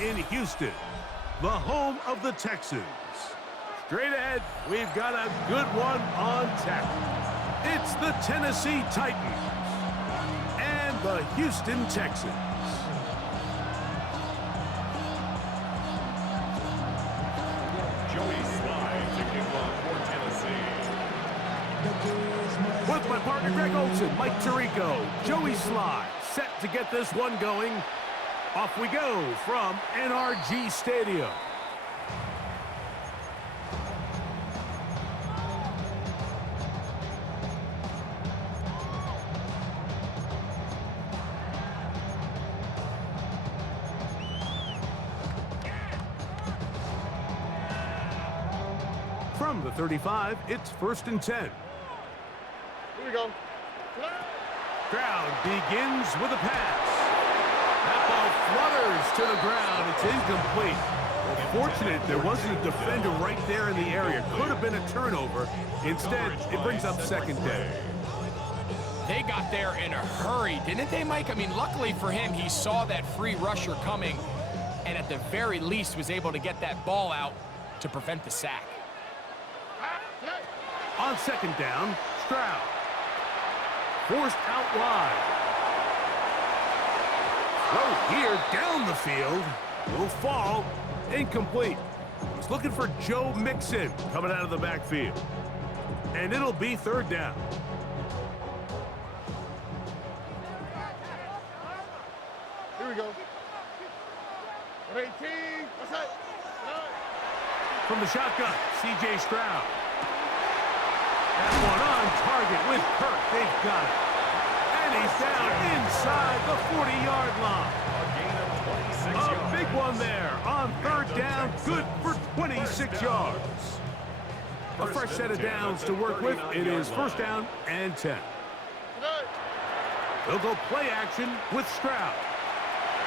in Houston, the home of the Texans. Straight ahead, we've got a good one on tap. It's the Tennessee Titans and the Houston Texans. With my partner Greg Olson, Mike Tirico, Joey Sly, set to get this one going. Off we go from NRG Stadium. From the 35, it's 1st and 10. Here we go. Stroud begins with a pass. That ball flutters to the ground. It's incomplete. Well, fortunate there wasn't a defender right there in the area. Could have been a turnover. Instead, it brings up 2nd down. They got there in a hurry, didn't they, Mike? I mean, luckily for him, he saw that free rusher coming and at the very least was able to get that ball out to prevent the sack. On 2nd down, Stroud. Forced out wide. Throw here down the field. Will fall. Incomplete. He's looking for Joe Mixon coming out of the backfield. And it'll be 3rd down. Here we go. 18. What's that? From the shotgun, C.J. Stroud. That one on target with Kirk. They've got it. And he's down inside the 40-yard line. A big one there on 3rd down. Good for 26 yards. A fresh set of downs to work with. It is 1st down and 10. They'll go play action with Stroud.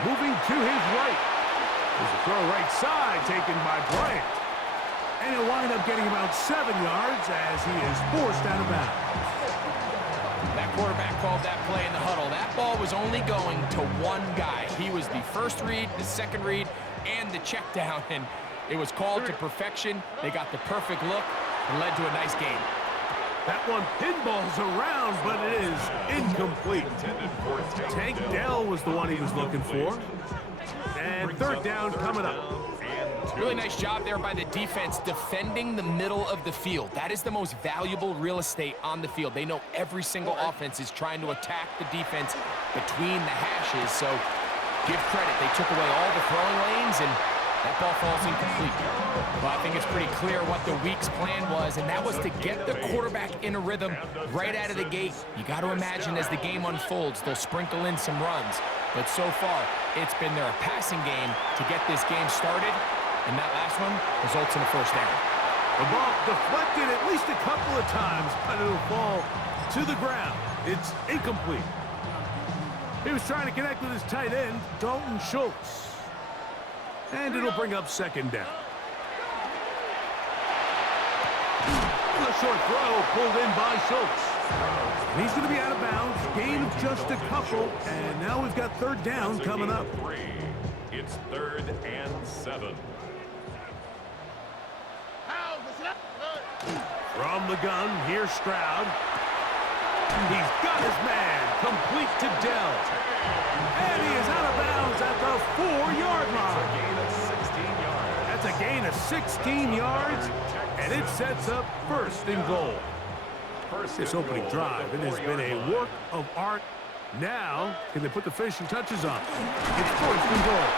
Moving to his right. There's a throw right side taken by Bryant. And he'll wind up getting about 7 yards as he is forced out of bounds. That quarterback called that play in the huddle. That ball was only going to one guy. He was the first read, the second read, and the check down. And it was called to perfection. They got the perfect look and led to a nice game. That one pinballs around, but it is incomplete. Tank Dell was the one he was looking for. And 3rd down coming up. Really nice job there by the defense defending the middle of the field. That is the most valuable real estate on the field. They know every single offense is trying to attack the defense between the hashes. So give credit. They took away all the throwing lanes, and that ball falls incomplete. Well, I think it's pretty clear what the week's plan was, and that was to get the quarterback in a rhythm right out of the gate. You got to imagine as the game unfolds, they'll sprinkle in some runs. But so far, it's been their passing game to get this game started. And that last one results in a 1st down. The ball deflected at least a couple of times, but it'll fall to the ground. It's incomplete. He was trying to connect with his tight end, Dalton Schultz. And it'll bring up 2nd down. A short throw pulled in by Schultz. And he's going to be out of bounds. Gain of just a couple. And now we've got 3rd down coming up. It's 3rd and 7. From the gun, here's Stroud. He's got his man, complete to Dell. And he is out of bounds at the 4-yard line. That's a gain of 16 yards, and it sets up 1st and goal. This opening drive, it has been a work of art. Now, can they put the finishing touches on? It's 1st and goal.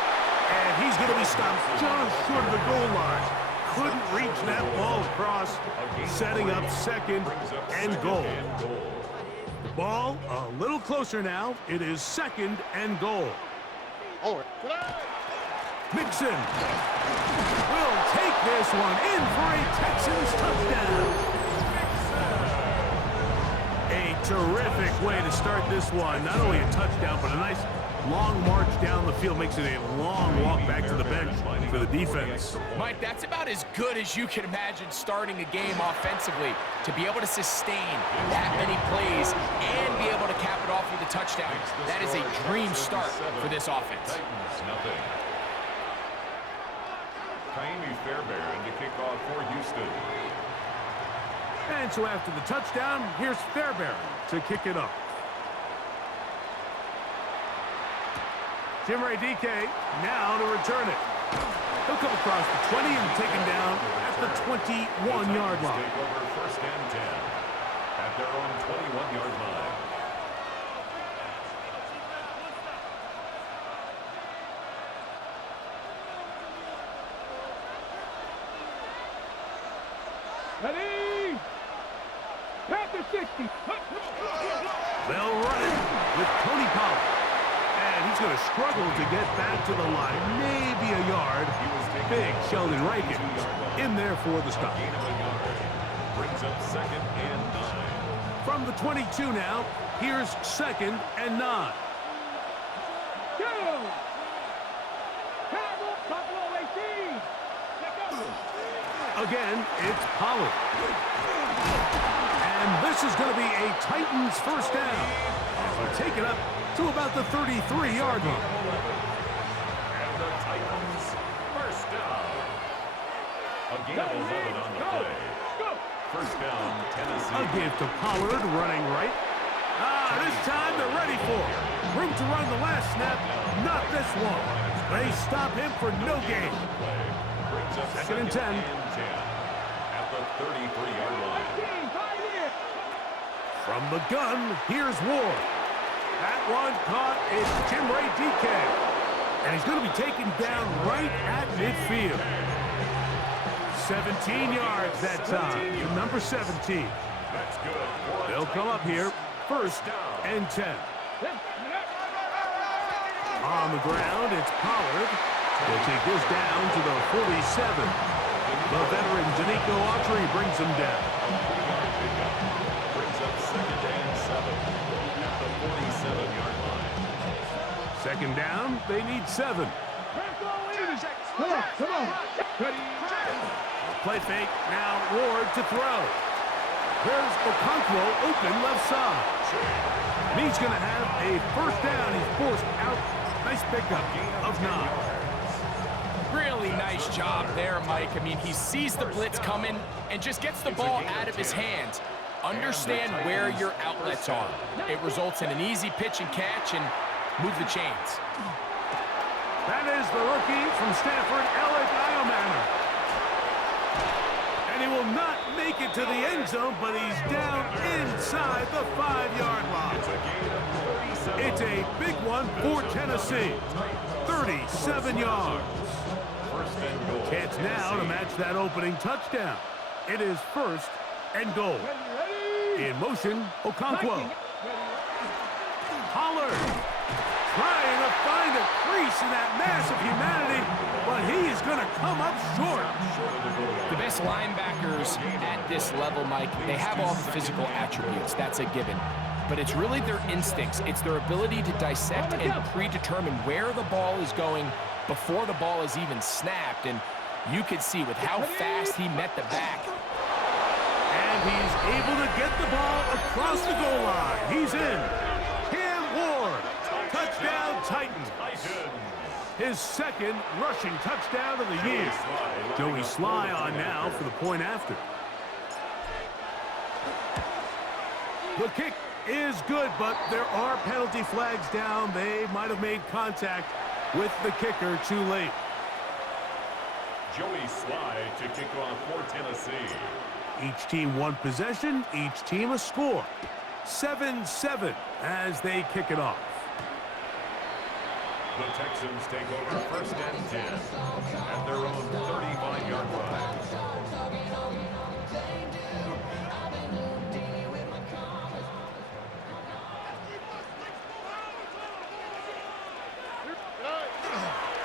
And he's going to be stopped just short of the goal line. Couldn't reach that ball across, setting up 2nd and goal. Ball a little closer now. It is 2nd and goal. Mixon will take this one in for a Texans touchdown. A terrific way to start this one. Not only a touchdown, but a nice long march down the field. Makes it a long walk back to the bench for the defense. Mike, that's about as good as you can imagine starting a game offensively. To be able to sustain that many plays and be able to cap it off with a touchdown, that is a dream start for this offense. Fairbairn to kick off for Houston. And so after the touchdown, here's Fairbairn to kick it off. Jim Ray DK now to return it. He'll come across the 20 and take him down at the 21-yard line. Take over first and 10 at their own 21-yard line. Ready? Panther 60. They'll run it with Tony Pollard. And he's going to struggle to get back to the line. Maybe a yard. Big Sheldon Rankins in there for the stop. Gain of a yard. Brings up second and 9. From the 22 now, here's second and 9. Go! Buffalo 18. Again, it's Pollard. And this is going to be a Titans first down. They'll take it up to about the 33-yard line. And the Titans first down. A gain of 11 on the play. First down, Tennessee. A give to Pollard running right. This time they're ready for it. Room to run the last snap, not this one. They stop him for no gain. Brings up Second and 10. At the 33-yard line. From the gun, here's Ward. That one caught is Jim Ray DK. And he's going to be taken down right at midfield. 17 yards that time. Number 17. That's good. They'll come up here. First and 10. On the ground, it's Pollard. They'll take this down to the 47. The veteran, Danico Autry, brings him down. Brings up second and 7 at the 47-yard line. Second down, they need 7. Come on. Ready? Play fake, now Ward to throw. There's Okonkwo open left side. And he's going to have a first down. He's forced out. Nice pickup of 9. Really nice job there, Mike. I mean, he sees the blitz coming and just gets the ball out of his hands. Understand where your outlets are. It results in an easy pitch and catch and move the chains. That is the rookie from Stanford, Alec Iomanner. And he will not make it to the end zone, but he's down inside the 5-yard line. It's a big one for Tennessee. 37 yards. Chance now to match that opening touchdown. It is first and goal. In motion, Okonkwo. Pollard trying to find a crease in that mass of humanity, but he is going to come up short. The best linebackers at this level, Mike, they have all the physical attributes. That's a given. But it's really their instincts. It's their ability to dissect and predetermine where the ball is going before the ball is even snapped. And you could see with how fast he met the back. And he's able to get the ball across the goal line. He's in. Cam Ward. Touchdown Titans. His second rushing touchdown of the year. Joey Sly on now for the point after. The kick is good, but there are penalty flags down. They might have made contact with the kicker too late. Joey Sly to kick off for Tennessee. Each team one possession, each team a score. 7-7 as they kick it off. The Texans take over first and 10 at their own 35-yard line.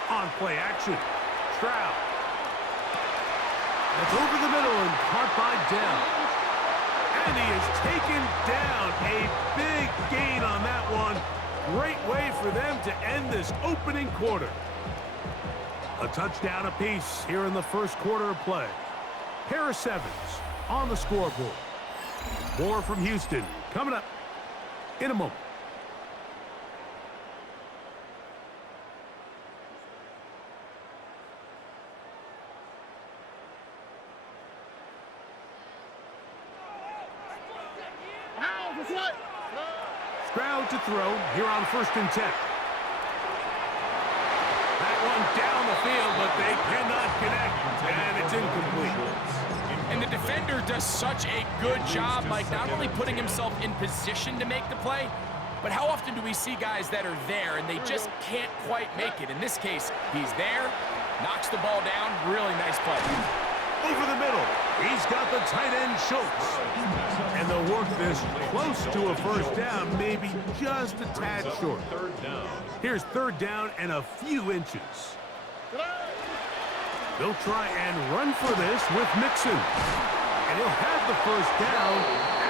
On play action, Stroud. It's over the middle and caught by Dell. And he is taken down. A big gain on that one. Great way for them to end this opening quarter. A touchdown apiece here in the first quarter of play. Harris Evans on the scoreboard. More from Houston coming up in a moment. Stroud to throw here on 1st and 10. That one down the field, but they cannot connect, and it's incomplete. And the defender does such a good job, like not only putting himself in position to make the play, but how often do we see guys that are there and they just can't quite make it? In this case, he's there, knocks the ball down, really nice play. Over the middle, he's got the tight end Schultz. And they'll work this close to a 1st down, maybe just a tad short. Here's 3rd down and a few inches. They'll try and run for this with Mixon. And he'll have the 1st down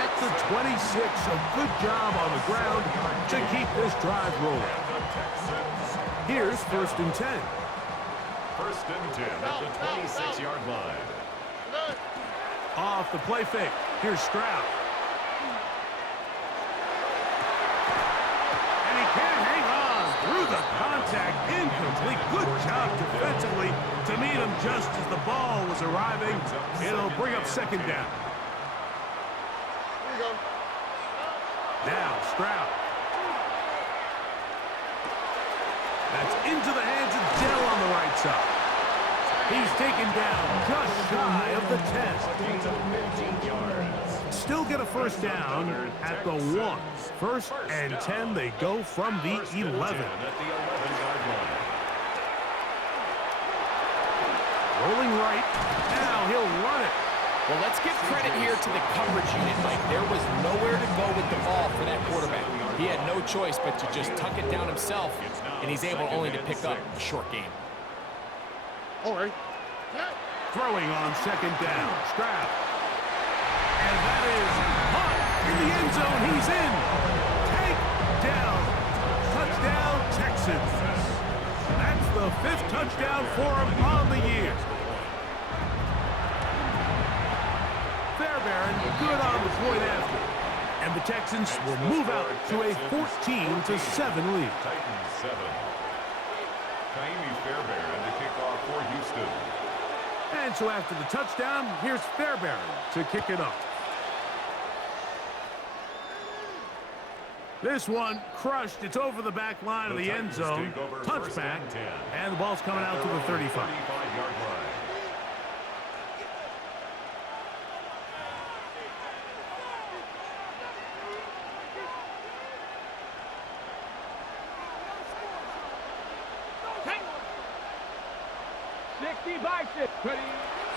at the 26. A good job on the ground to keep this drive rolling. Here's 1st and 10. 1st and 10 at the 26-yard line. Off the play fake. Here's Stroud. And he can't hang on through the contact. Incomplete. Good job defensively to meet him just as the ball was arriving. It'll bring up 2nd down. Now Stroud. That's into the hands of Dell on the right side. He's taken down just shy of the 10. Still get a 1st down at the 1. 1st and 10, they go from the 11. Rolling right. Now he'll run it. Well, let's give credit here to the coverage unit, Mike. There was nowhere to go with the ball for that quarterback. He had no choice but to just tuck it down himself, and he's able only to pick up a short game. All right. Throwing on 2nd down. Stroud. And that is hot in the end zone. He's in. Take down. Touchdown, Texans. That's the 5th touchdown for him on the year. Fairbairn good on the point after. And the Texans will move out to a 14-7 lead. Titans 7. Kaimi Fairbairn to kick off for Houston. And so after the touchdown, here's Fairbairn to kick it off. This one crushed. It's over the back line of the end zone. Touchback. And the ball's coming out to the 35. 35-yard line.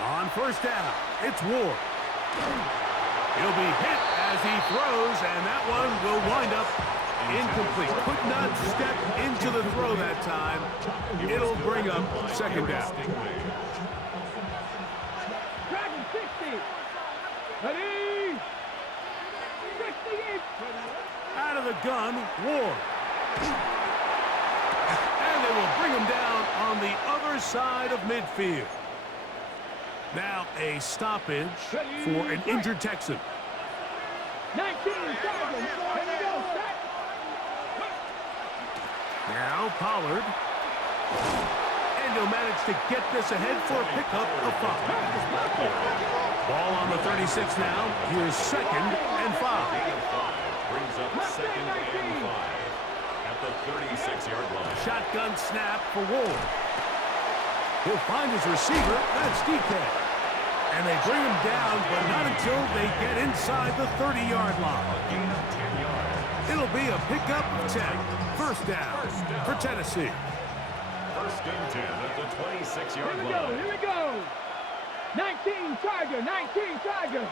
On 1st down, it's Ward. He'll be hit as he throws, and that one will wind up incomplete. Could not step into the throw that time. It'll bring up 2nd down. Dragon 60. Ready. 68. Out of the gun, Ward. And they will bring him down on the other side of midfield. Now a stoppage for an injured Texan. 19. Now Pollard. And he'll manage to get this ahead for a pickup of 5. Ball on the 36 now. Here's 2nd and 5. Brings up 2nd and 5 at the 36-yard line. Shotgun snap for Ward. He'll find his receiver. That's DK. And they bring him down, but not until they get inside the 30-yard line. It'll be a pickup of 10. 1st down for Tennessee. 1st and 10 at the 26-yard line. Here we go. 19 Tiger. 19 Tiger.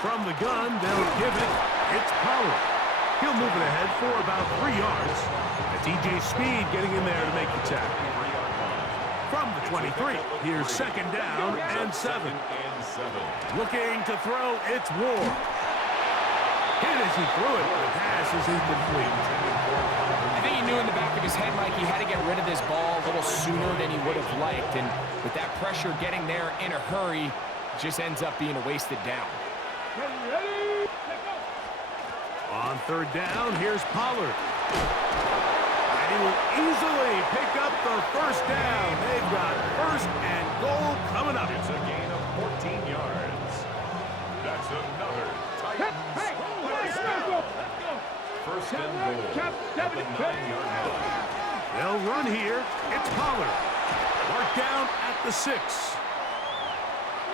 From the gun, they'll give it. It's Pollard. He'll move it ahead for about 3 yards. That's EJ Speed getting in there to make the tackle. From the 23, here's 2nd down and 7. Looking to throw, it's Ward. Hit as he threw it. The pass is incomplete. I think he knew in the back of his head, Mike, he had to get rid of this ball a little sooner than he would have liked. And with that pressure getting there in a hurry, it just ends up being a wasted down. Ready. On 3rd down, here's Pollard. And he will easily pick up the 1st down. They've got 1st and goal coming up. It's a gain of 14 yards. That's a First and goal at the 9-yard line. They'll run here. It's Pollard. Marked down at the 6.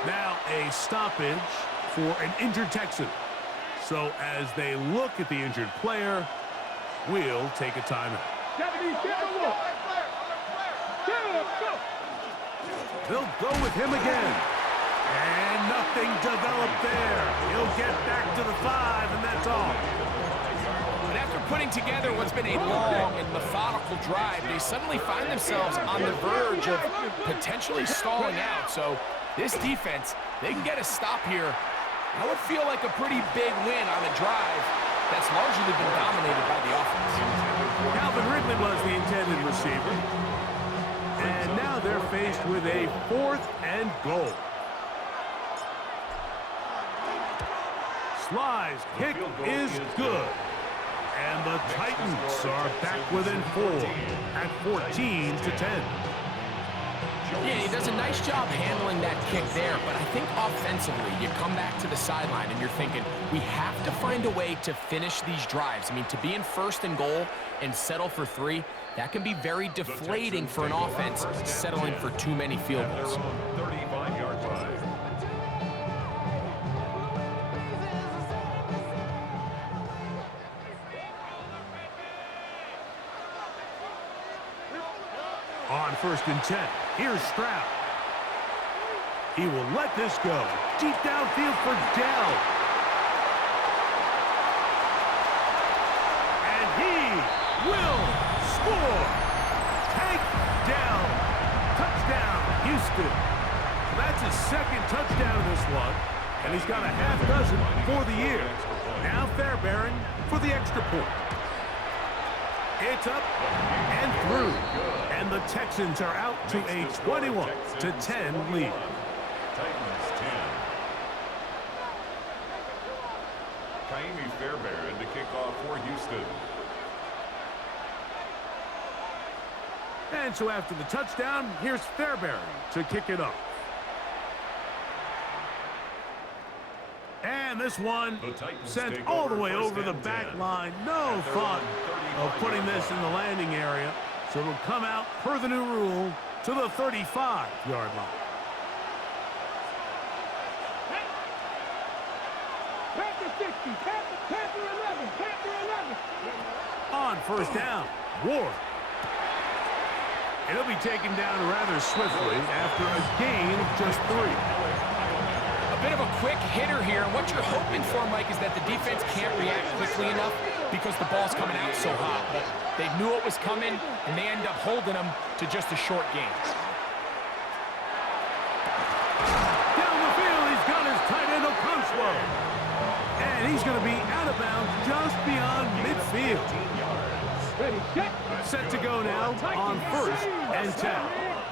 Now a stoppage for an injured Texan. So as they look at the injured player, we'll take a timeout. They'll go with him again. And nothing developed there. He'll get back to the 5, and that's all. But after putting together what's been a long and methodical drive, they suddenly find themselves on the verge of potentially stalling out. So this defense, they can get a stop here. That would feel like a pretty big win on a drive that's largely been dominated by the offense. Calvin Ridley was the intended receiver. And now they're faced with a 4th and goal. Sly's kick is good. And the Titans are back within 4 at 14-10. Yeah, he does a nice job handling that kick there, but I think offensively, you come back to the sideline and you're thinking, we have to find a way to finish these drives. I mean, to be in 1st and goal and settle for 3, that can be very deflating for an offense settling for too many field goals. 35-yard line. On 1st and 10, here's Stroud. He will let this go. Deep downfield for Dell. And he will score. Tank Dell. Touchdown, Houston. That's his 2nd touchdown of this one. And he's got a half dozen for the year. Now Fairbairn for the extra point. It's up and through. And the Texans are out to a 21-10 lead. Titans 10. Kaimi Fairbairn to kick off for Houston. And so after the touchdown, here's Fairbairn to kick it up. And this one sent all the way over the back line. No thought of putting this in the landing area. So it'll come out, per the new rule, to the 35-yard line. Panther 60, Panther 11, Panther 11. On 1st down, Ward. It'll be taken down rather swiftly after a gain of just 3. A bit of a quick hitter here. What you're hoping for, Mike, is that the defense can't react quickly enough because the ball's coming out so hot. But they knew it was coming, and they end up holding them to just a short gain. Down the field, he's got his tight end, Okonkwo. And he's going to be out of bounds just beyond midfield. Ready, Set to go now on 1st and 10.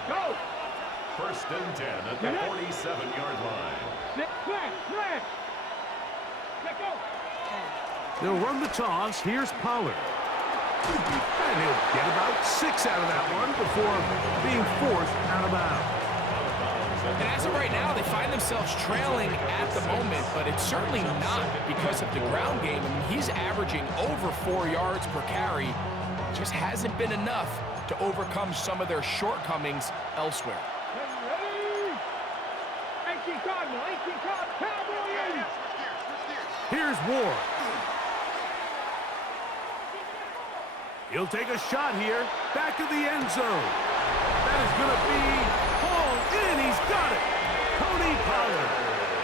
Go. 1st and 10 at the 47-yard line. Flash. Let go. They'll run the toss. Here's Pollard. And he'll get about 6 out of that one before being forced out of bounds. And as of right now, they find themselves trailing at the moment, but it's certainly not because of the ground game. I mean, he's averaging over 4 yards per carry. Just hasn't been enough to overcome some of their shortcomings elsewhere. Ready. 18 Cardinal, Cowboys. Here's Ward. He'll take a shot here. Back to the end zone. That is going to be hauled in. He's got it. Tony Pollard.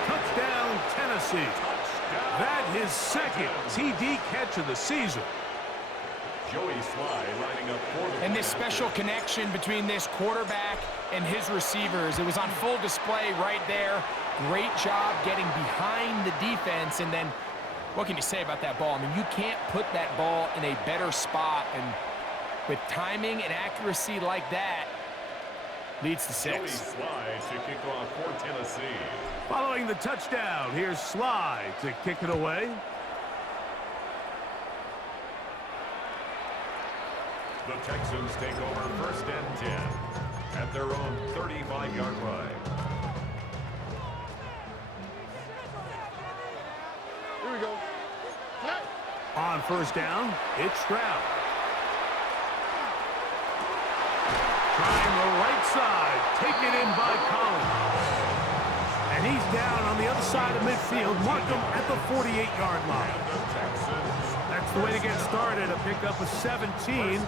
Touchdown, Tennessee. That his 2nd TD catch of the season. Joey Sly lining up for the And this special connection between this quarterback and his receivers, it was on full display right there. Great job getting behind the defense. And then what can you say about that ball? I mean, you can't put that ball in a better spot. And with timing and accuracy like that, leads to 6. Joey Sly to kick off for Tennessee. Following the touchdown, here's Sly to kick it away. The Texans take over 1st and 10 at their own 35-yard line. On on first down. It's Stroud. Trying the right side. Taken in by Collins. And he's down on the other side of midfield. Mark him at the 48-yard line. That's the way to get started. A pickup of 17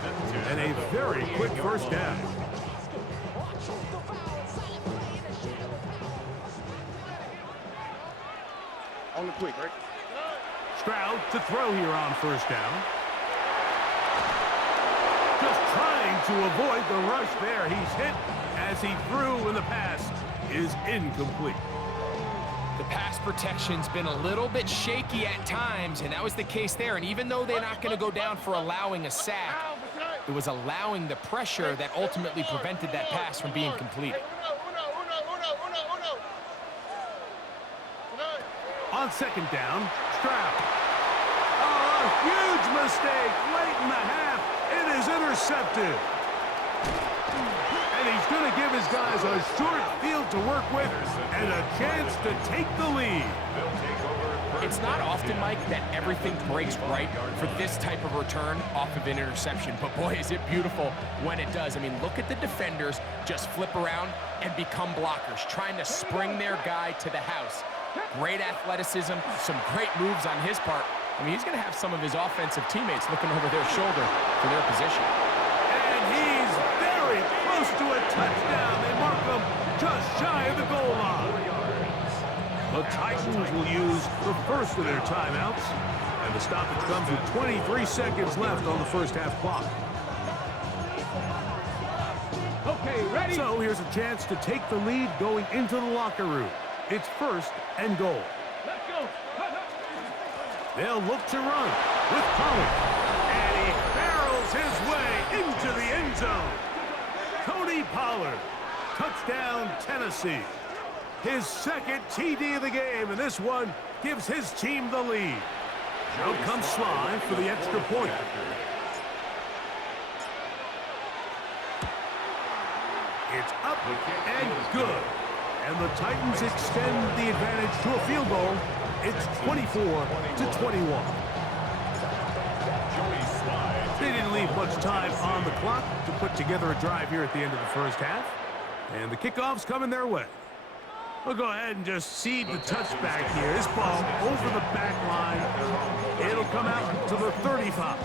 and a very quick first down. On the quick, right? Stroud to throw here on first down. Just trying to avoid the rush there. He's hit as he threw, and the pass is incomplete. The pass protection's been a little bit shaky at times, and that was the case there. And even though they're not going to go down for allowing a sack, it was allowing the pressure that ultimately prevented that pass from being completed. On second down, Stroud. Oh, a huge mistake late in the half. It is intercepted. And he's going to give his guys a short field to work with and a chance to take the lead. It's not often, Mike, that everything breaks right for this type of return off of an interception. But boy, is it beautiful when it does. I mean, look at the defenders just flip around and become blockers, trying to spring their guy to the house. Great athleticism, some great moves on his part. I mean, he's going to have some of his offensive teammates looking over their shoulder for their position. And he's very close to a touchdown. They mark him just shy of the goal line. The Titans will use the first of their timeouts. And the stoppage comes with 23 seconds left on the first half clock. Okay, ready? So here's a chance to take the lead going into the locker room. It's first and goal. Let's go. They'll look to run with Collins. And he barrels his way into the end zone. Tony Pollard. Touchdown, Tennessee. His second TD of the game, and this one gives his team the lead. Out comes Sly for the extra point. It's up and good. And the Titans extend the advantage to a field goal. It's 24-21. They didn't leave much time on the clock to put together a drive here at the end of the first half. And the kickoff's coming their way. We'll go ahead and just seed the touchback here. This ball over the back line. It'll come out to the 35.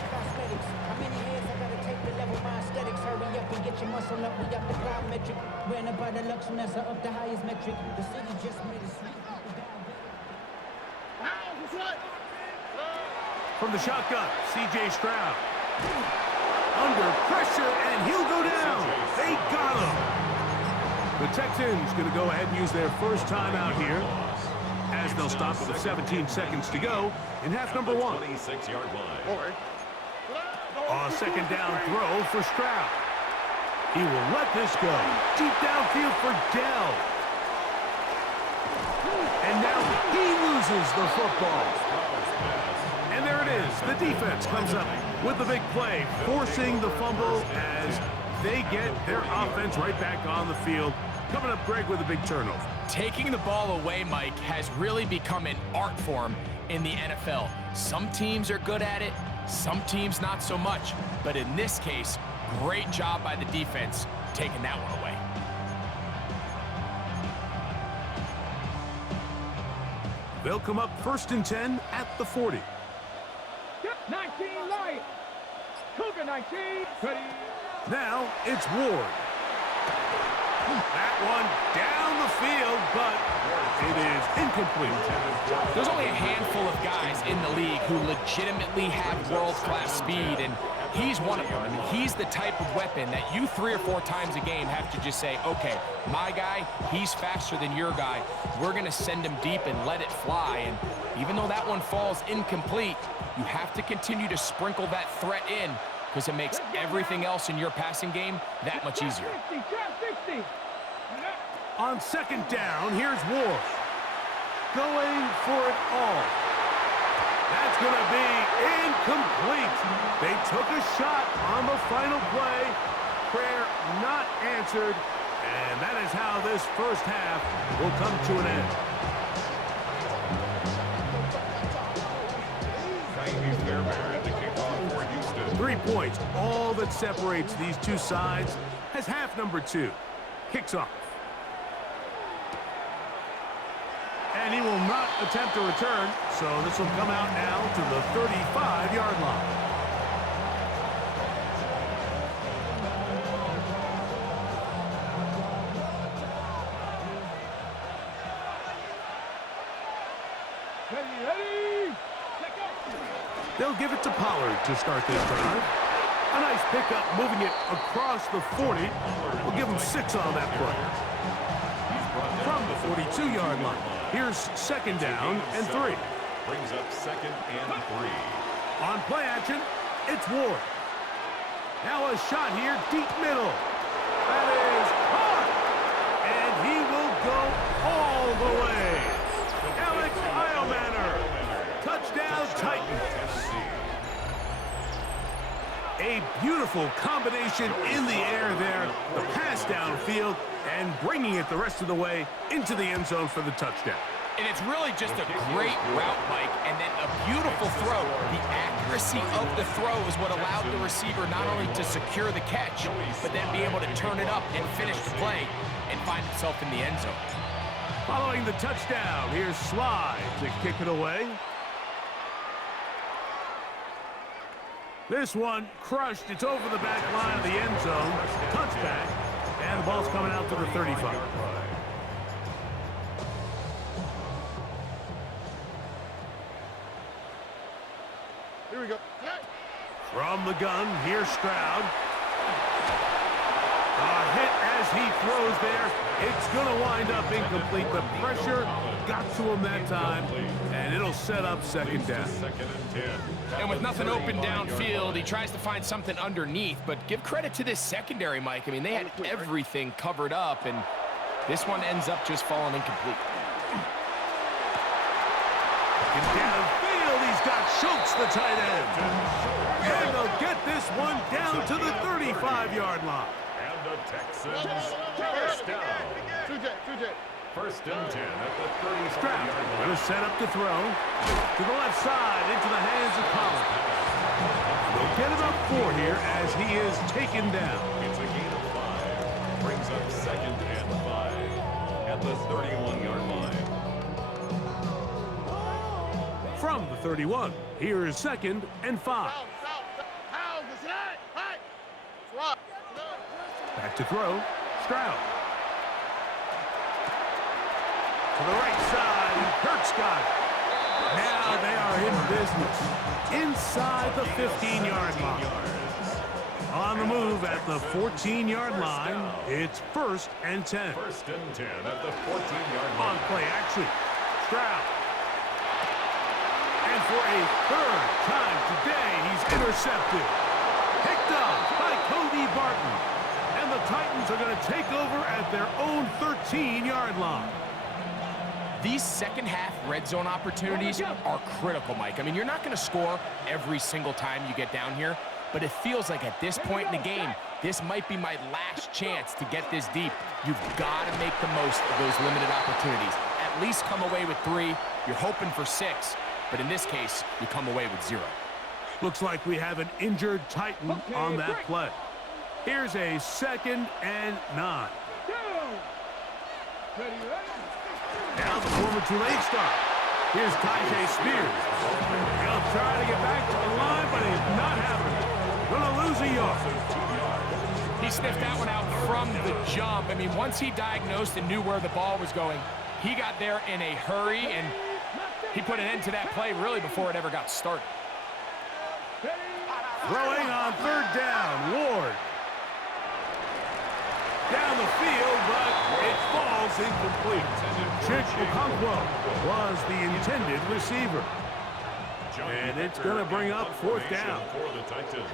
From the shotgun, C.J. Stroud. Under pressure, and he'll go down. They got him. The Texans going to go ahead and use their first timeout here, as they'll stop with 17 seconds to go in half number one. 26-yard line. On second down throw for Stroud. He will let this go. Deep downfield for Dell. And now he loses the football. And there it is. The defense comes up with the big play, forcing the fumble as they get their offense right back on the field. Coming up, Greg, with a big turnover. Taking the ball away, Mike, has really become an art form in the NFL. Some teams are good at it, some teams not so much. But in this case, great job by the defense taking that one away. They'll come up first and 10 at the 40. 19 Lions. Cougar 19. Ready. Now it's Ward. That one down the field, but it is incomplete. There's only a handful of guys in the league who legitimately have world-class speed, and he's one of them. I mean, he's the type of weapon that you 3 or 4 times a game have to just say, okay, my guy, he's faster than your guy. We're going to send him deep and let it fly. And even though that one falls incomplete, you have to continue to sprinkle that threat in, because it makes everything else in your passing game that much easier. 60. On second down, here's Ward. Going for it all. That's going to be incomplete. They took a shot on the final play. Prayer not answered. And that is how this first half will come to an end. Fairbairn points. All that separates these two sides has half number 2. Kicks off. And he will not attempt a return, so this will come out now to the 35-yard line. Ready. They'll give it to Pollard to start this drive. A nice pickup moving it across the 40. We'll give him 6 on that play. From the 42-yard line, here's second down and 3. Brings up second and 3. On play action, it's Ward. Now a shot here, deep middle. That is caught. And he will go all the way. Alex Iomanner. Touchdown, Titans. A beautiful combination in the air there. The pass downfield and bringing it the rest of the way into the end zone for the touchdown. And it's really just a great route, Mike, and then a beautiful throw. The accuracy of the throw is what allowed the receiver not only to secure the catch, but then be able to turn it up and finish the play and find himself in the end zone. Following the touchdown, here's Slide to kick it away. This one crushed. It's over the back line of the end zone. Touchback. And the ball's coming out to the 35. Here we go. From the gun, here's Stroud. A hit as he throws there. It's going to wind up incomplete. The pressure got to him that time, and it'll set up second down. And with nothing open downfield, he tries to find something underneath, but give credit to this secondary, Mike. I mean, they had everything covered up, and this one ends up just falling incomplete. Downfield, he's got Schultz, the tight end. And they'll get this one down to the 35-yard line. And the Texans first down. 2J. First and 10 at the 35-yard Stroud line. going to set up to throw. To the left side, into the hands of Pollard. They'll get it up 4 here as he is taken down. It's a gain of 5. Brings up second and 5 at the 31-yard line. From the 31, here is second and 5. Back to throw, Stroud. To the right side, Kirk's got it. Now they are in business. Inside the 15-yard line. On the move at the 14-yard line, it's first and 10. First and 10 at the 14-yard line. On play action, Stroud. And for a third time today, he's intercepted. Picked up by Cody Barton. And the Titans are going to take over at their own 13-yard line. These second-half red zone opportunities are critical, Mike. I mean, you're not going to score every single time you get down here, but it feels like at this point in the game, this might be my last chance to get this deep. You've got to make the most of those limited opportunities. At least come away with 3. You're hoping for 6, but in this case, you come away with 0. Looks like we have an injured Titan on that play. Here's a second and 9. Now the former Tulane star. Here's Tyjae Spears. He'll try to get back to the line, but he's not happening. Gonna lose a yard. He sniffed that one out from the jump. I mean, once he diagnosed and knew where the ball was going, he got there in a hurry, and he put an end to that play really before it ever got started. Throwing on third down, Ward. Down the field, but it falls incomplete. Chick Okonkwo was the intended receiver. And it's going to bring up fourth down. For the Titans.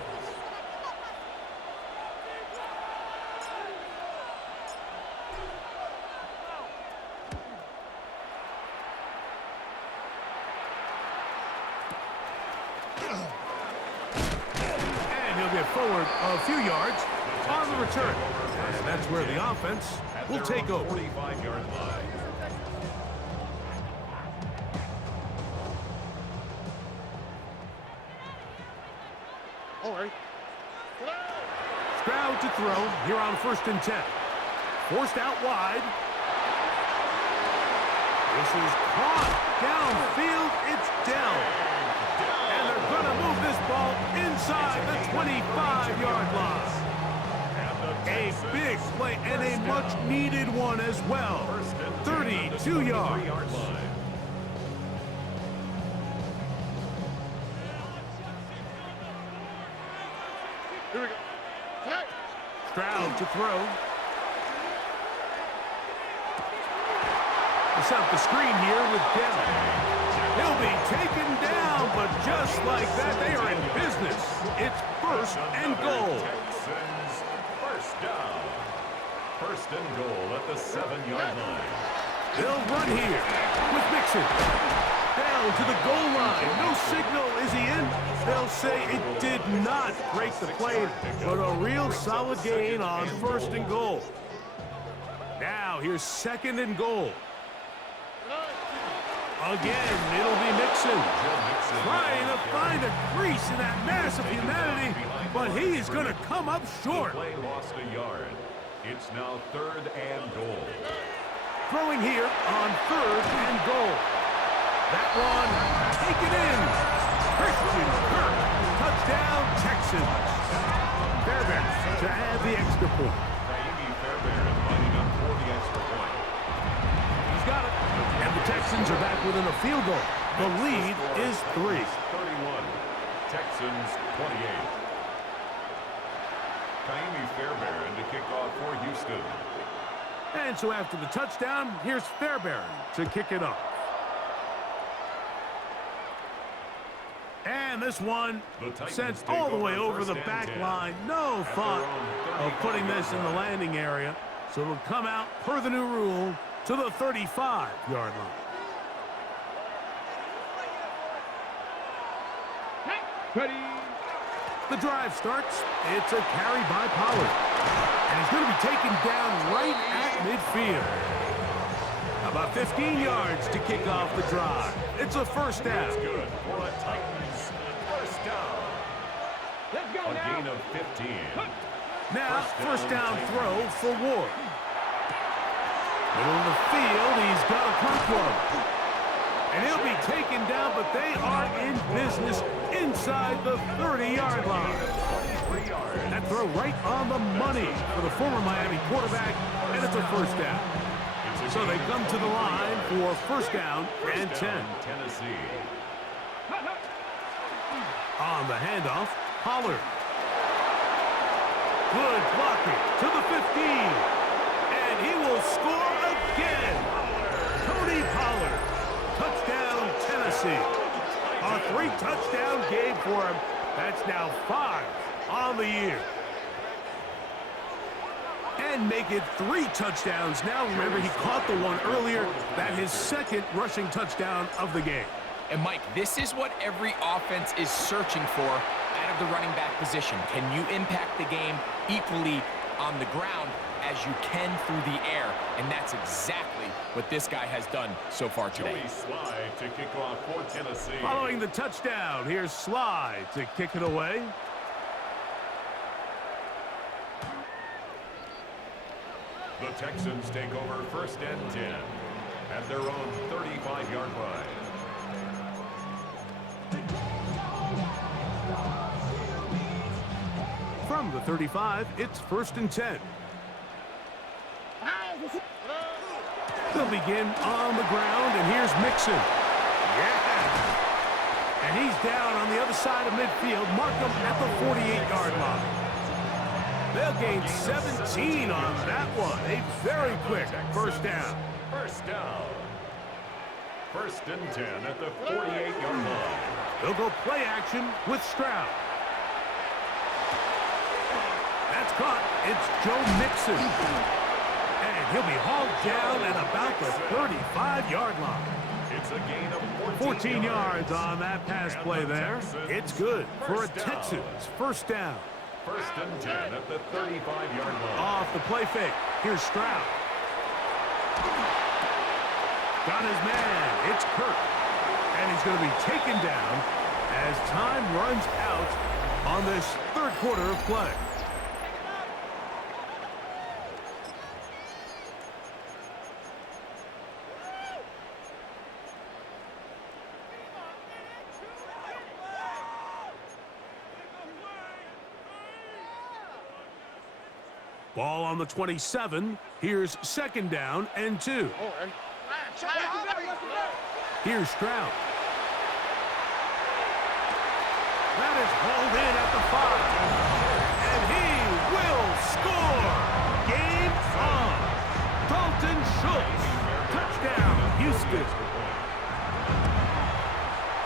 And he'll get forward a few yards on the return. And that's where the offense will take over. 45-yard line. All right. throw here on 1st and 10. Forced out wide. This is caught downfield. It's Dell. And they're going to move this ball inside the 25-yard line. A big play and a much-needed one as well. 32 yards. Here we go. Hey. Stroud to throw. They set up the screen here with Dell. He'll be taken down, but just like that, they are in business. It's 1st and goal. First down. 1st and goal at the 7-yard line. They'll run here with Mixon. Down to the goal line. No signal. Is he in? They'll say it did not break the plane, but a real solid gain on 1st and goal. Now here's 2nd and goal. Again, it'll be Mixon. Trying to find a crease in that mass of humanity, but he is going to come up short. Play lost a yard. It's now 3rd and goal. Throwing here on 3rd and goal. That one taken in. Christian Kirk. Touchdown, Texans. Fairbairn to add the extra point. Fairbairn lining up for the extra point. He's got it. And the Texans are back within a field goal. The lead is 3. 31. Texans 28. Fairbairn to kick off for Houston. And so after the touchdown, here's Fairbairn to kick it off. And this one sent all the way over the back line. No thought of putting this in the landing area. So it'll come out per the new rule to the 35-yard line. Ready. The drive starts. It's a carry by Pollard. And he's going to be taken down right at midfield. About 15 yards to kick off the drive. It's a 1st down. Good for the Titans. 1st down. Let's go A now. gain of 15. Now, 1st down throw for Ward. Middle of the field, he's got a control. And he'll be taken down, but they are in business inside the 30-yard line. That throw right on the money for the former Miami quarterback, and it's a 1st down. So they come to the line for 1st down and 10. Tennessee. On the handoff, Pollard. Good blocking to the 15. And he will score again. Tony Pollard. Touchdown, Tennessee. A 3-touchdown game for him. That's now 5 on the year. And make it 3 touchdowns. Now, remember, he caught the one earlier. That his 2nd rushing touchdown of the game. And, Mike, this is what every offense is searching for out of the running back position. Can you impact the game equally on the ground as you can through the air? And that's exactly what this guy has done so far today. Joey Slye to kick off for Tennessee. Following the touchdown, here's Slye to kick it away. The Texans take over 1st and 10 at their own 35-yard line. From the 35, it's 1st and 10. They'll begin on the ground, and here's Mixon. Yeah! And he's down on the other side of midfield. Mark him at the 48-yard line. They'll gain 17 on that one. A very quick 1st down. 1st down. 1st and 10 at the 48-yard line. They'll go play action with Stroud. That's caught. It's Joe Mixon. And he'll be hauled down at about the 35-yard line. It's a gain of 14 yards on that pass play there. It's good for a Texans 1st down. 1st and 10 at the 35-yard line. Off the play fake. Here's Stroud. Got his man. It's Kirk. And he's going to be taken down as time runs out on this 3rd quarter of play. Ball on the 27. Here's second down and 2. Here's Stroud. That is hauled in at the 5. And he will score. Game on. Dalton Schultz. Touchdown, Houston.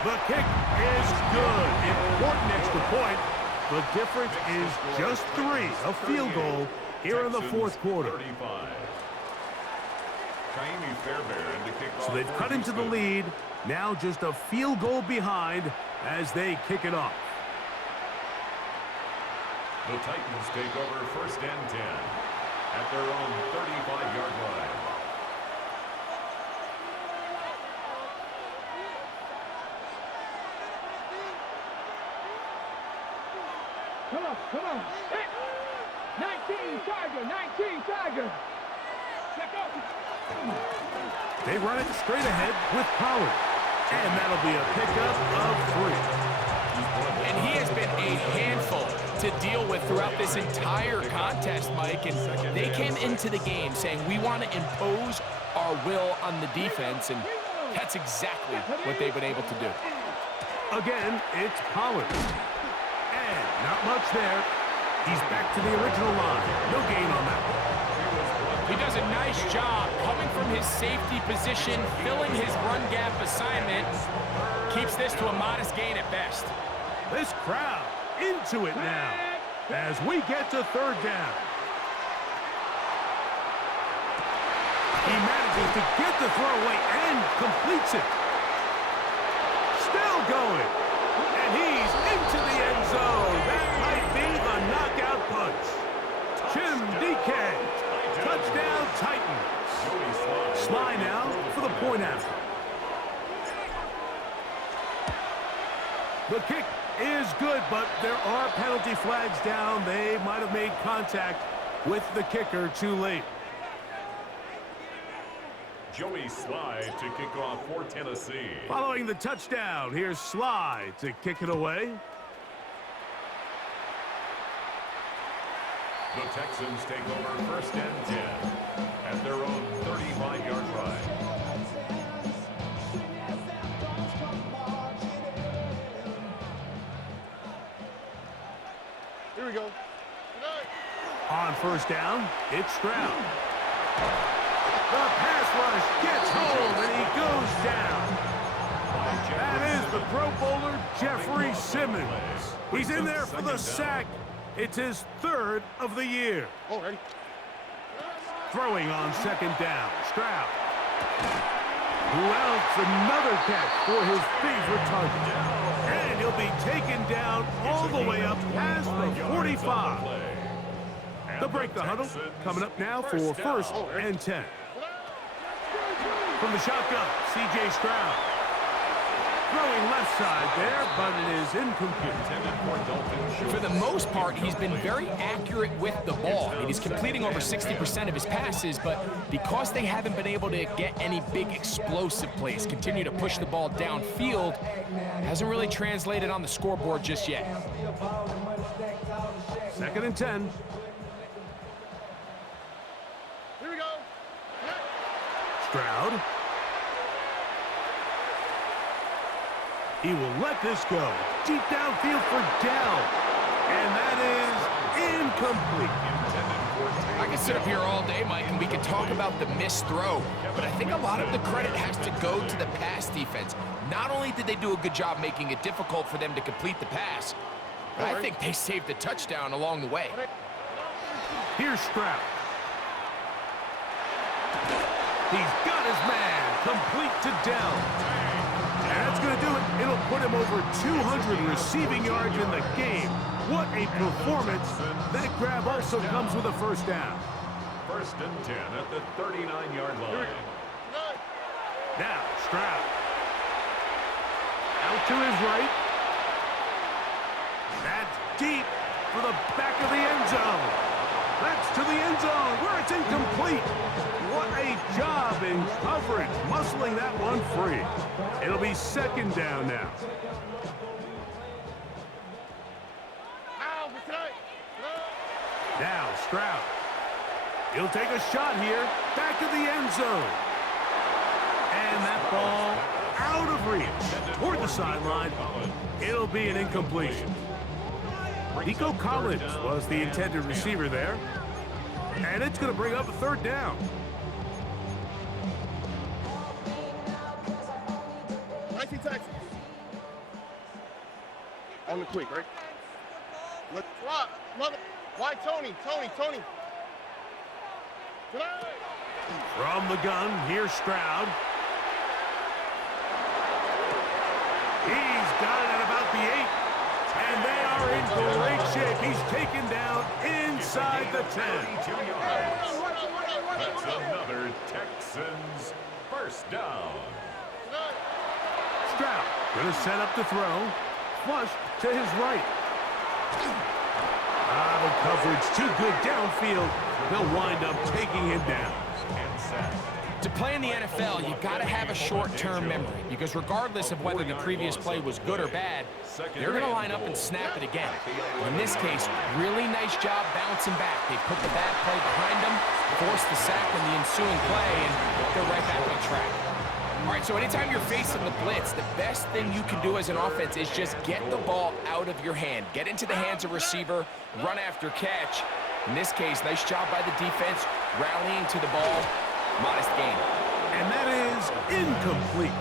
The kick is good. Important extra point. The difference is just 3. A field goal here in the fourth quarter. So they've cut into the lead. Now just a field goal behind as they kick it off. The Titans take over first and 10 at their own 35-yard line. Come on. Hit. 19 Tiger. Check out. They run it straight ahead with Pollard. And that'll be a pickup of 3. And he has been a handful to deal with throughout this entire contest, Mike. And they came into the game saying, we want to impose our will on the defense. And that's exactly what they've been able to do. Again, it's Pollard. And not much there. He's back to the original line. No gain on that one. He does a nice job coming from his safety position, filling his run gap assignment. Keeps this to a modest gain at best. This crowd into it now as we get to third down. He manages to get the throw away and completes it. Still going. And he's into the end zone. That might be the knockout punch. Jim DK. Touchdown, Titans. Sly now for the point after. The kick is good, but there are penalty flags down. They might have made contact with the kicker too late. Joey Sly to kick off for Tennessee. Following the touchdown, here's Sly to kick it away. The Texans take over first and 10 at their own 35-yard line. Here we go. On first down, it's Stroud. The pass rush gets home, and he goes down. That is the Pro Bowler, Jeffrey Simmons. He's in there for the sack. It's his 3rd of the year. Already. Throwing on second down, Stroud. Louds another catch for his favorite target. And he'll be taken down all the way up past the 45. They'll break the huddle. Coming up now for first and 10. From the shotgun, C.J. Stroud. Throwing left side there, but it is incomplete. For the most part, he's been very accurate with the ball. I mean, he's completing over 60% of his passes, but because they haven't been able to get any big explosive plays, continue to push the ball downfield, hasn't really translated on the scoreboard just yet. Second and 10. Here we go. Stroud. He will let this go. Deep downfield for Dell. And that is incomplete. I can sit up here all day, Mike, and we can talk about the missed throw, but I think a lot of the credit has to go to the pass defense. Not only did they do a good job making it difficult for them to complete the pass, but I think they saved the touchdown along the way. Here's Stroud. He's got his man. Complete to Dell. And that's going to do it. It'll put him over 200 receiving yards in the game. What a performance. That grab also comes with a first down. First and 10 at the 39-yard line. Now, Stroud. Out to his right. That's deep for the back of the end zone. That's to the end zone where it's incomplete. What a job in coverage, muscling that one free. It'll be second down now. Now Stroud. He'll take a shot here, back of the end zone. And that ball out of reach, toward the sideline. It'll be an incompletion. Nico Collins was the intended receiver there. And it's going to bring up a third down. Texas. On the quick, right? Let's rock. Love it. Why Tony? Tony. From the gun, here's Stroud. He's got it at about the 8. And they are in great shape. He's taken down inside the 10. That's another Texans first down. Stroud going to set up to throw. Flush to his right. The coverage too good downfield. They'll wind up taking him down. To play in the NFL, you've got to have a short-term memory, because regardless of whether the previous play was good or bad, they're going to line up and snap it again. In this case, really nice job bouncing back. They put the bad play behind them, forced the sack in the ensuing play, and they're right back on track. All right, so anytime you're facing the blitz, the best thing you can do as an offense is just get the ball out of your hand. Get into the hands of receiver, run after catch. In this case, nice job by the defense, rallying to the ball. Modest gain. And that is incomplete.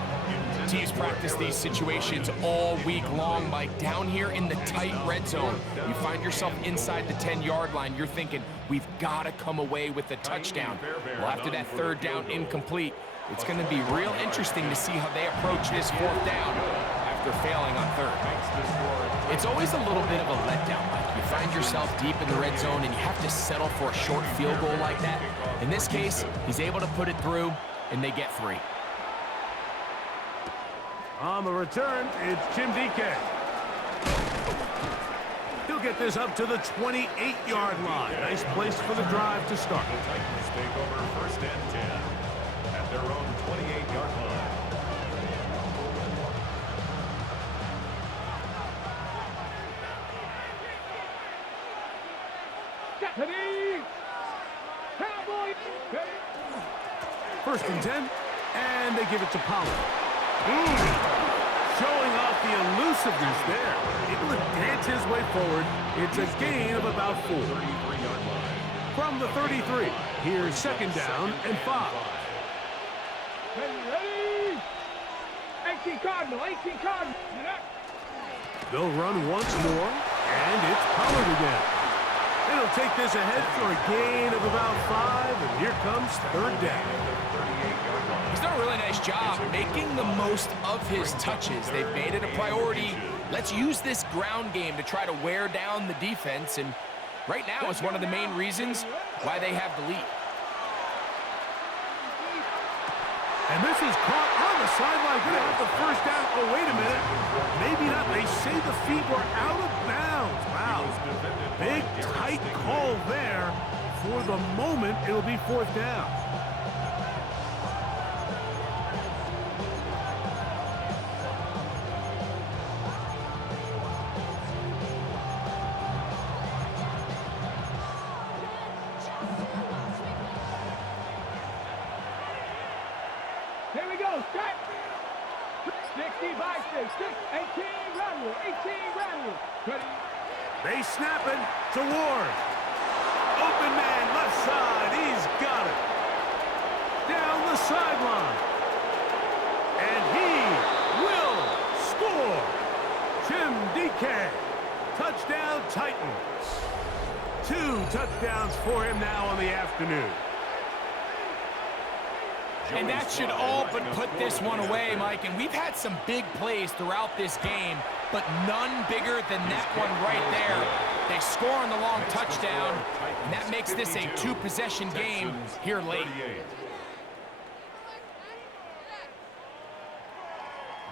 Teams practice these situations all week long, Mike. Down here in the tight red zone, you find yourself inside the 10-yard line. You're thinking, we've got to come away with a touchdown. Well, after that third down incomplete, it's going to be real interesting to see how they approach this fourth down after failing on third. It's always a little bit of a letdown, Mike. You find yourself deep in the red zone and you have to settle for a short field goal like that. In this case, he's able to put it through, and they get 3. On the return, it's Jim DK. He'll get this up to the 28-yard line. Nice place for the drive to start. The Titans take over first and 10 at their own 28-yard line. First and 10, and they give it to Pollard. Showing off the elusiveness there. Able to dance his way forward. It's a gain of about 4. From the 33, here's second down and 5. Ready? 18 Cardinal. They'll run once more, and it's Pollard again. It'll take this ahead for a gain of about 5, and here comes third down. He's done a really nice job making the most of his touches. They've made it a priority. Let's use this ground game to try to wear down the defense, and right now is one of the main reasons why they have the lead. And this is caught on the sideline. Going to have the first down. Oh, wait a minute. Maybe not. They say the feet were out of bounds. Wow. Big, tight call there. For the moment, it'll be fourth down. Here we go. Start. 60 by 6. 18 Randall. 18 Randall. Ready? They snap it to Ward. Open man, left side. He's got it. Down the sideline. And he will score. Jim DK. Touchdown Titans. 2 touchdowns for him now on the afternoon. And that should all but put this one away, Mike. And we've had some big plays throughout this game, but none bigger than that one right there. They score on the long touchdown, and that makes this a 2-possession game here late.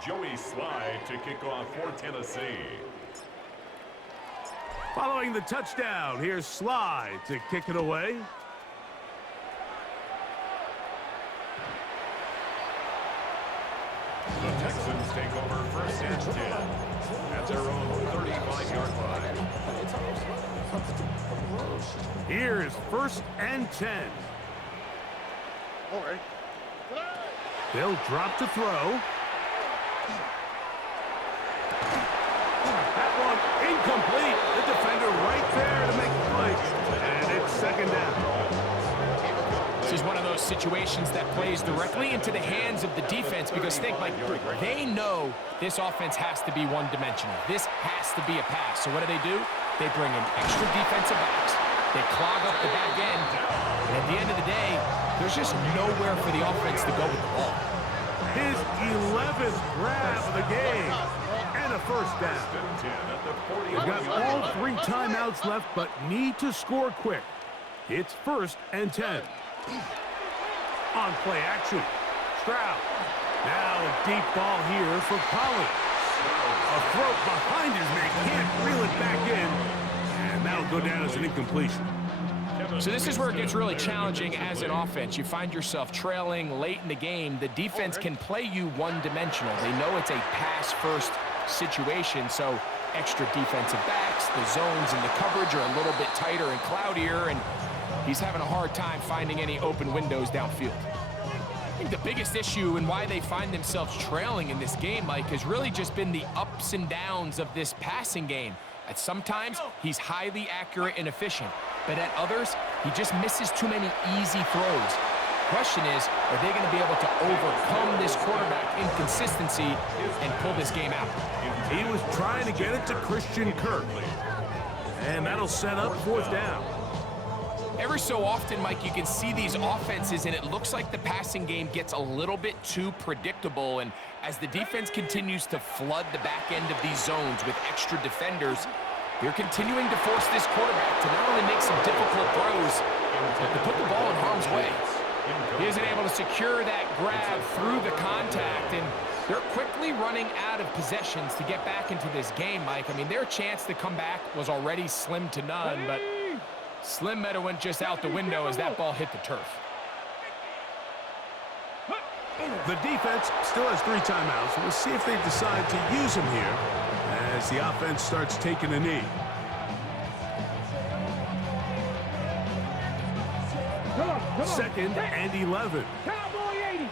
Joey Slye to kick off for Tennessee. Following the touchdown, here's Slye to kick it away. The Texans take over first and 10 at at their own 35-yard line. Here is 1st and 10. All right. They'll drop to throw. That one incomplete. The defender right there to make the play. And it's 2nd down. This is one of those situations that plays directly into the hands of the defense because think, like, they know this offense has to be one-dimensional. This has to be a pass. So what do? They bring in extra defensive backs. They clog up the back end. And at the end of the day, there's just nowhere for the offense to go with the ball. His 11th grab of the game. And a 1st down. They've got all 3 timeouts left, but need to score quick. It's 1st and 10. On play action. Stroud. Now a deep ball here for Collins. A throw behind his man. Can't reel it back in. And that'll go down as an incompletion. So this is where it gets really challenging as an offense. You find yourself trailing late in the game. The defense can play you one-dimensional. They know it's a pass-first situation, so extra defensive backs, the zones and the coverage are a little bit tighter and cloudier, and he's having a hard time finding any open windows downfield. I think the biggest issue and why they find themselves trailing in this game, Mike, has really just been the ups and downs of this passing game. At sometimes, he's highly accurate and efficient, but at others, he just misses too many easy throws. Question is, are they going to be able to overcome this quarterback inconsistency and pull this game out? He was trying to get it to Christian Kirk. And that'll set up 4th down. Every so often, Mike, you can see these offenses, and it looks like the passing game gets a little bit too predictable. And as the defense continues to flood the back end of these zones with extra defenders, they're continuing to force this quarterback to not only make some difficult throws, but to put the ball in harm's way. He isn't able to secure that grab through the contact, and they're quickly running out of possessions to get back into this game, Mike. I mean, their chance to come back was already slim to none, but Slim Meadow went just out the window as that ball hit the turf. The defense still has 3 timeouts. We'll see if they decide to use them here as the offense starts taking a knee. Come on. 2nd and 11. Cowboy 80.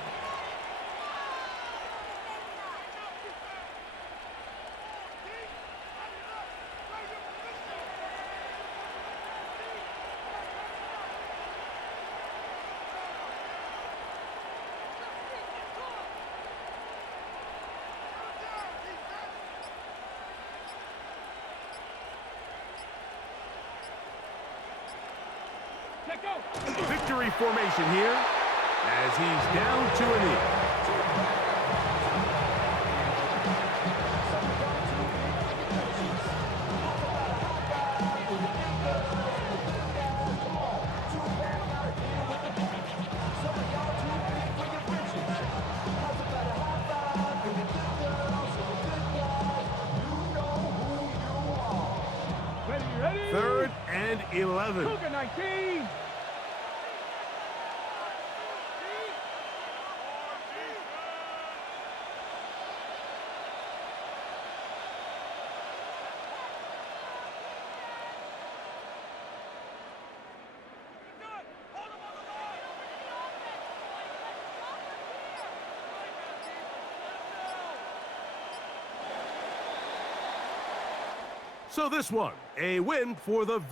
Victory formation here as he's down to a knee. Ready? 3rd and 11. Cougar 19. So this one, a win for the visitors.